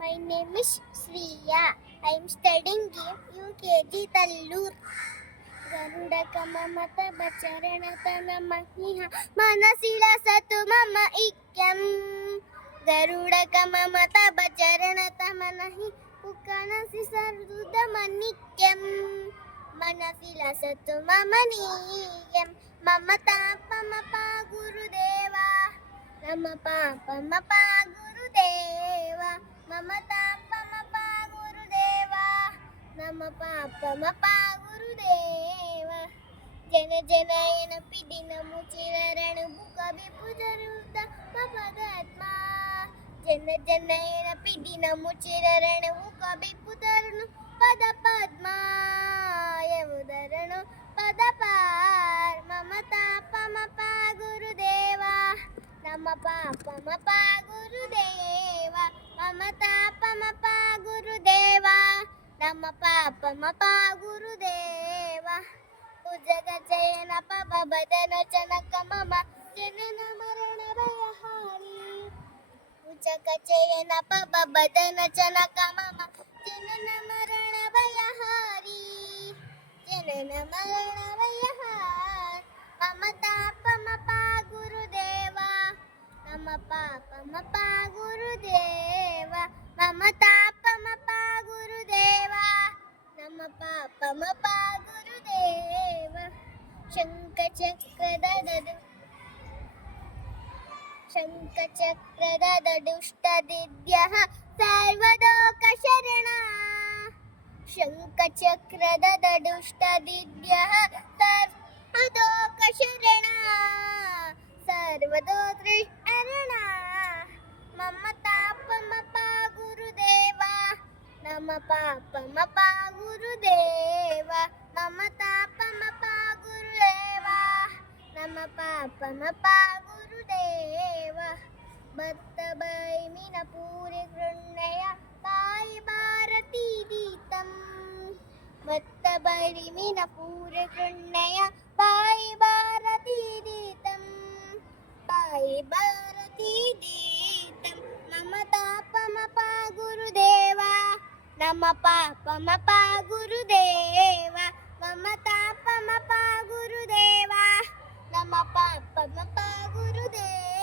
My name is Sriya. I am studying in UKG Tallur. Garuda kamamata bacharana tanama hiha manasila satu mama ikyam. Garuda kamamata bacharana tamanahi ukanasi sarduda manikyam. Manasila satu mama niyam mamata pamapa gurudeva. Nama papa mapa gurudeva mamata pamapa gurudeva. Nama papa mapa gurudeva. Jana jana ena pidina muchiraranu buka bipujaruda papadatma. Jana jana ena pidina muchiraranu buka bipujaranu pada padma. Yamudaranu pada par mamata pamapa gurudeva. Nama papa mapa gurudeva mamata pamapa gurudeva. Nama papa mapa gurudeva. Jagajayana papa badana chanaka mama janana marana bayahari. Jagajayana papa badana chanaka mama janana marana bayahari. Janana marana bayahari. Mamata pamapa gurudeva. Nama papa mapa gurudeva. Mamata pamapa gurudeva. Nama papa mapa gurudeva. ಶಂಖಚಕ್ರದ ದುಷ್ಟದಿದ್ಯಃ ಸರ್ವದೋಕಶರಣ. ಶಂಖಚಕ್ರದ ದುಷ್ಟದಿದ್ಯಃ ಸರ್ವದೋಕಶರಣ. ಸರ್ವದೋತ್ರಿಶರಣ ಮಮ ತಾಪಮಪ ಗುರುದೇವ. ನಮ ಪಾಪಮಪ ಗುರುದೇವ. ಮಮ ತಾಪಮಪ ಗುರುದೇವ. ನಮ ಪಾಪಮಪ ಗುರುದೇವ. ಭತ್ತ ಬೈಮಿನ ಪೂರಿ ಗೃಣ್ಣಯ ತಾಯಿ ಭಾರತೀ ಗೀತಂ. ಭತ್ತ ಬೈಮಿನ ಪೂರಿ ಗೃಣ್ಣಯ ತಾಯಿ ಭಾರತೀ ಗೀತಂ. ತಾಯಿ ಭಾರತೀ ಗೀತಂ ಮಮ ತಾಪಮಪ ಗುರುದೇವ. ನಮ ಪಾಪಮಪ ಗುರುದೇವ. ಮಮ ತಾಪಮಪ ಗುರುದೇವ. ನಮ ಪಾಪಮಪ ಗುರುದೇವ.